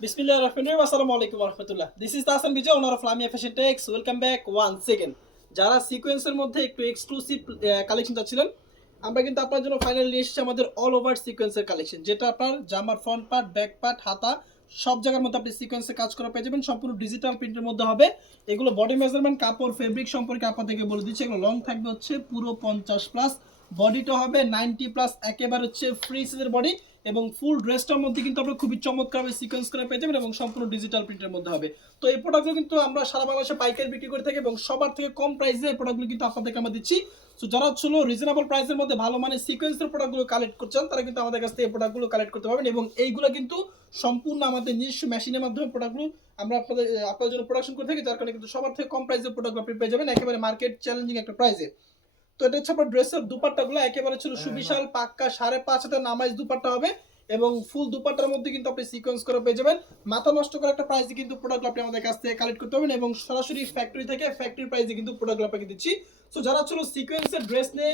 Bismillah ar-Rahman ar-Rahim. Assalamualaikum warahmatullah. This is Tasan Bijay, owner of Lamia Fashion Techs. Welcome back once again. যারা সিকোয়েন্সের মধ্যে একটু exclusive collection চাচ্ছিলেন, আমরা কিন্তু আপনার জন্য ফাইনালি নিয়ে এসেছি আমাদের অল ওভার সিকোয়েন্সের কালেকশন, যেটা আপনার জামার ফ্রন্ট পার্ট, ব্যাক পার্ট, হাতা সব জায়গার মধ্যে আপনি সিকোয়েন্সে কাজ করা পেয়ে যাবেন। সম্পূর্ণ ডিজিটাল প্রিন্টের মধ্যে হবে। এগুলো বডি মেজারমেন্ট, কাপড়, ফেব্রিক সম্পর্কে আপনাদেরকে বলে দিচ্ছি। এগুলো লং থাকবে হচ্ছে পুরো 50+, বডিটা হবে 90+, একেবারে হচ্ছে ফ্রি সাইজের বডি এবং ফুল ড্রেসটার মধ্যে কিন্তু আপনারা খুবই চমৎকারভাবে সিকোয়েন্স করে পেয়ে যাবেন এবং সম্পূর্ণ ডিজিটাল প্রিন্টের মধ্যে হবে। তো এই প্রোডাক্টগুলো কিন্তু আমরা সারা বাংলাদেশে পাইকারি বিক্রি করে থাকি এবং সবার থেকে কম প্রাইসে এই প্রোডাক্টগুলো কিন্তু আপনাদেরকে আমরা দিচ্ছি। সো যারা ছিল রিজনেবল প্রাইসের মধ্যে ভালো মানের সিকোয়েন্সের প্রোডাক্টগুলো কালেক্ট করছেন, তারা কিন্তু আমাদের কাছ থেকে এই প্রোডাক্টগুলো কালেক্ট করতে পারবেন এবং এইগুলো কিন্তু সম্পূর্ণ আমাদের নিজস্ব মেশিনের মাধ্যমে প্রোডাক্টগুলো আমরা আপনাদের জন্য প্রোডাকশন করে থাকি, যার কারণে কিন্তু সবার থেকে কম প্রাইসে প্রোডাক্ট আপনি পেয়ে যাবেন একেবারে মার্কেট চ্যালেঞ্জিং একটা প্রাইসে। তো এটা হচ্ছে আপনার ড্রেসের দুপাট্টাগুলো একেবারে ছিল সুবিশাল পাক্কা 5.5 হাতের নামাজ দুপাট্টা হবে এবং ফুল দুপাট্টার মধ্যে কিন্তু আপনি সিকোয়েন্স করে পেয়ে যাবেন। মাথা নষ্ট করা একটা প্রাইসে কিন্তু প্রোডাক্ট আপনি আমাদের কাছ থেকে কালেক্ট করতে পারবেন এবং সরাসরি ফ্যাক্টরি থেকে ফ্যাক্টরি প্রাইসে কিন্তু প্রোডাক্ট আপনাকে দিচ্ছি। সো যারা ছিল সিকোয়েন্সের ড্রেস নিয়ে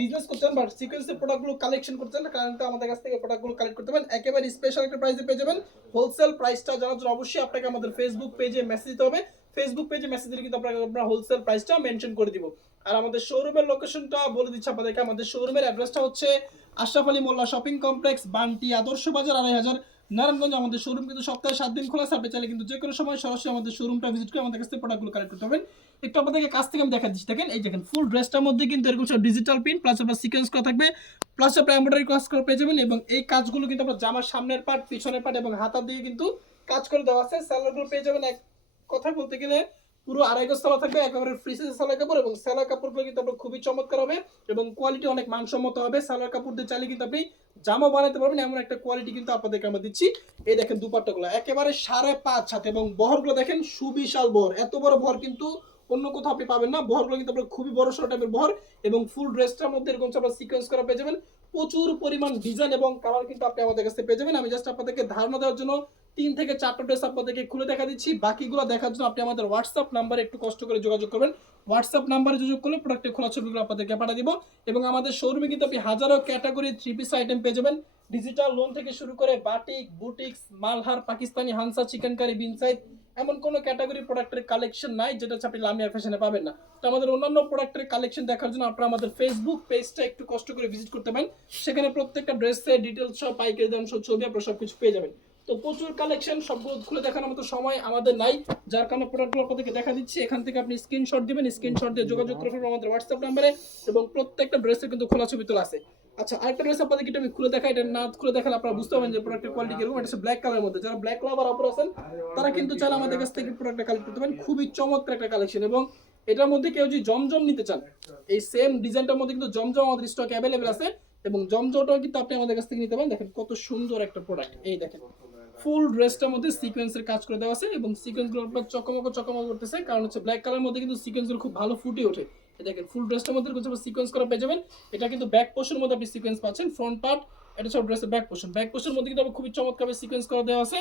বিজনেস করছেন বা সিকোয়েন্সের প্রোডাক্টগুলো কালেকশন করছেন, কারণ আমাদের কাছ থেকে প্রোডাক্টগুলো কালেক্ট করতে পারেন একেবারে স্পেশাল একটা প্রাইসে পেয়ে যাবেন। হোলসেল প্রাইসটা জানার জন্য অবশ্যই আপনাকে আমাদের ফেসবুক পেজে মেসেজ দিতে হবে। ফেসবুক পেজে মেসেজ দিলে কিন্তু আপনাকে আমরা হোলসেল প্রাইসটা মেনশন করে দিব। আর আমাদের শোরুমের লোকেশনটা বলে দিচ্ছি আপনাদেরকে। আমাদের শোরুমের অ্যাড্রেসটা হচ্ছে আশরাফ আলী মোল্লা শপিং কমপ্লেক্স, বান্টি আদর্শ বাজার, 2.5 নারায়ণগঞ্জ। আমাদের শোরুম কিন্তু সপ্তাহে 7 দিন খোলা আছে। চাইলে কিন্তু যে কোনো সময় সরাসরি আমাদের শোরুমটা ভিজিট করে আমাদের কাছ থেকে প্রোডাক্টগুলো কালেক্ট করতে পারবেন। একটু আপনাদেরকে কাছ থেকে আমি দেখা দিচ্ছি। দেখেন, এই দেখেন ফুল ড্রেসটার মধ্যে কিন্তু এরকম সব ডিজিটাল প্রিন্ট প্লাস আপনার সিকোয়েন্স করা থাকবে, প্লাস আপনার এমব্রয়ডারি কাজ করা পেয়ে যাবেন এবং এই কাজগুলো কিন্তু আপনার জামার সামনের পার্ট, পিছনের পার্ট এবং হাতা দিয়ে কিন্তু কাজ করে দেওয়া আছে। স্যালারগুলো পেয়ে যাবেন এক কথা বলতে গেলে পুরো 2.5 গজ সালোয়ার থাকবে, একেবারে ফ্রি সাইজের সালোয়ার কাপড় এবং সালোয়ার কাপড়গুলো কিন্তু আপনার খুবই চমৎকার হবে এবং কোয়ালিটি অনেক মানসম্মত হবে। সালোয়ার কাপড় দিয়ে চাইলে কিন্তু আপনি জামা বানাতে পারবেন, এমন একটা কোয়ালিটি কিন্তু আপনাদেরকে আমরা দিচ্ছি। এই দেখেন দুপাট্টাগুলো একেবারে 5.5 হাত এবং বহরগুলো দেখেন সুবিশাল বহর। এত বড় বহর কিন্তু অন্য কোথাও আপনি পাবেন না। বহরগুলো কিন্তু আপনার খুবই বড় সড়ো টাইপের বহর এবং ফুল ড্রেসটার মধ্যে এরকম আপনারা সিকোয়েন্স করা পেয়ে যাবেন। প্রচুর পরিমাণ ডিজাইন এবং কালার কিন্তু আপনি আমাদের কাছে পেয়ে যাবেন। আমি জাস্ট আপনাদেরকে ধারণা দেওয়ার জন্য 3 থেকে 4টা ড্রেস আপনাদেরকে খুলে দেখা দিচ্ছি। বাকিগুলো দেখার জন্য আপনি আমাদের হোয়াটসঅ্যাপ নাম্বারে একটু কষ্ট করে যোগাযোগ করবেন। হোয়াটসঅ্যাপ নাম্বারে যোগাযোগ করলে প্রোডাক্টের খোলা ছবিগুলো আপনাদেরকে পাঠিয়ে দিব এবং আমাদের শোরুমে কিন্তু আপনি হাজারো ক্যাটাগরি 3 পিস আইটেম পেয়ে যাবেন। ডিজিটাল লোন থেকে শুরু করে batik, boutiques, Malhar, Pakistani, হানসা, chicken curry, বিনসাইড, এমন কোনো ক্যাটাগরি প্রোডাক্টের কালেকশন নাই যেটা আপনি লামিয়া ফ্যাশনে পাবেন না। তো আমাদের অন্যান্য প্রোডাক্টের কালেকশন দেখার জন্য আপনারা আমাদের ফেসবুক পেজটা একটু কষ্ট করে ভিজিট করতে পারেন। সেখানে প্রত্যেকটা ড্রেসের ডিটেলস সব পাইকারি দাম সব ছবি আপনারা সবকিছু পেয়ে যাবেন। তো প্রচুর কালেকশন, সবগুলো খুলে দেখানোর মতো সময় আমাদের নাই, যার কারণে প্রোডাক্টগুলো আপনাদেরকে দেখা দিচ্ছি। এখান থেকে আপনি স্ক্রিনশট দিবেন, স্ক্রিনশট দিয়ে যোগাযোগ করে ফেলবেন আমাদের হোয়াটসঅ্যাপ নাম্বারে এবং প্রত্যেকটা ড্রেসের কিন্তু খোলা ছবি তোলা আছে। আচ্ছা, আরেকটা ড্রেস আপনাদেরকে আমি খুলে দেখাই, এটা না খুলে দেখালে আপনারা বুঝতে পারবেন যে প্রোডাক্টের কোয়ালিটি কিরকম। এটা হচ্ছে ব্ল্যাক কালারের মধ্যে। যারা ব্ল্যাক লাভার অপর আছেন তারা কিন্তু চাইলে আমাদের কাছ থেকে প্রোডাক্টটা কালেক্ট করতে পারেন। খুবই চমৎকার একটা কালেকশন এবং এটার মধ্যে কেউ যদি জমজম নিতে চান, এই সেম ডিজাইনটার মধ্যে কিন্তু জমজম আমাদের স্টক অ্যাভেলেবেল আছে এবং জমজমটাও কিন্তু আপনি আমাদের কাছ থেকে নিতে পারেন। দেখেন কত সুন্দর একটা প্রোডাক্ট। এই দেখেন ফুল ড্রেসটার মধ্যে সিকোয়েন্সের কাজ করে দেওয়া আছে এবং সিকোয়েন্সগুলো আপনার চকমক চকমক করতেছে, কারণ হচ্ছে ব্ল্যাক কালারের মধ্যে কিন্তু সিকোয়েন্সগুলো খুব ভালো ফুটে ওঠে। দেখেন ফুল ড্রেসটার মধ্যে সিকোয়েন্স করা পেয়ে যাবেন। এটা কিন্তু ব্যাক পোর্শনের মধ্যে আপনি সিকোয়েন্স পাচ্ছেন। ফ্রন্ট পার্ট, এটা সব ড্রেসের ব্যাক পোর্শন। ব্যাক পোর্শনের মধ্যে কিন্তু খুবই চমৎকারভাবে সিকোয়েন্স করা দেওয়া আছে।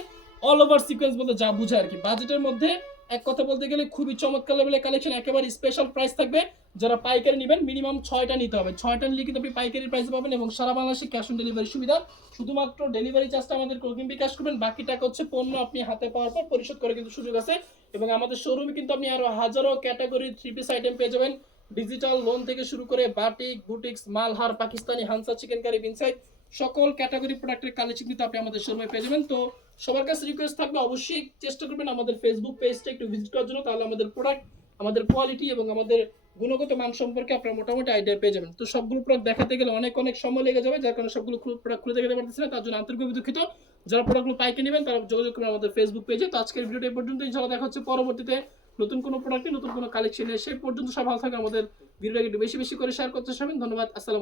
অল ওভার সিকোয়েন্স বলতে যা বুঝায় আর কি। বাজেটের মধ্যে এক কথা বলতে গেলে খুবই চমৎকার লেভেলের কালেকশন, একেবারে স্পেশাল প্রাইস থাকবে। যারা পাইকারি নেবেন মিনিমাম 6টা নিতে হবে। 6টা নিলে কিন্তু আপনি পাইকারি প্রাইসে পাবেন এবং সারা বাংলাদেশে ক্যাশ অন ডেলিভারি সুবিধা। শুধুমাত্র ডেলিভারি চার্জটা আমাদের অগ্রিম বিকাশ করবেন, বাকি টাকা হচ্ছে পণ্য আপনি হাতে পাওয়ার পর পরিশোধ করে কিন্তু সুযোগ আছে। এবং আমাদের শোরুমে কিন্তু আপনি আরো হাজারো ক্যাটাগরি 3 পিস আইটেম পেয়ে যাবেন। ডিজিটাল লোন থেকে শুরু করে batik, boutiques, Malhar, Pakistani, হানসা, chicken curry, বিনসাইড সকল ক্যাটাগরি প্রোডাক্টের কালেকশন কিন্তু আপনি আমাদের শোরুমে পেয়ে যাবেন। তো সবার কাছে রিকোয়েস্ট থাকবে অবশ্যই চেষ্টা করবেন আমাদের ফেসবুক পেজটা একটু ভিজিট করার জন্য, তাহলে আমাদের প্রোডাক্ট, আমাদের কোয়ালিটি এবং আমাদের গুণগত মান সম্পর্কে আপনারা মোটামুটি আইডিয়া পেয়ে যাবেন। তো সবগুলো প্রোডাক্ট দেখাতে গেলে অনেক অনেক সময় লেগে যাবে, যার কারণে সবগুলো প্রোডাক্ট খুলে দেখাতে পারতেছি না, তার জন্য আন্তরিকভাবে দুঃখিত। যারা প্রোডাক্টগুলো পাইকে নেবেন তারা যোগাযোগ করবেন আমাদের ফেসবুক পেজে। তো আজকের ভিডিওটা এই পর্যন্ত, ইনশাআল্লাহ দেখা হচ্ছে পরবর্তীতে নতুন কোনো প্রোডাক্টে নতুন কোনো কালেকশনে। সেই পর্যন্ত সব ভালো থাকে, আমাদের ভিডিওটাকে একটু বেশি বেশি করে শেয়ার করতে চাবেন। ধন্যবাদ, আসসালাম।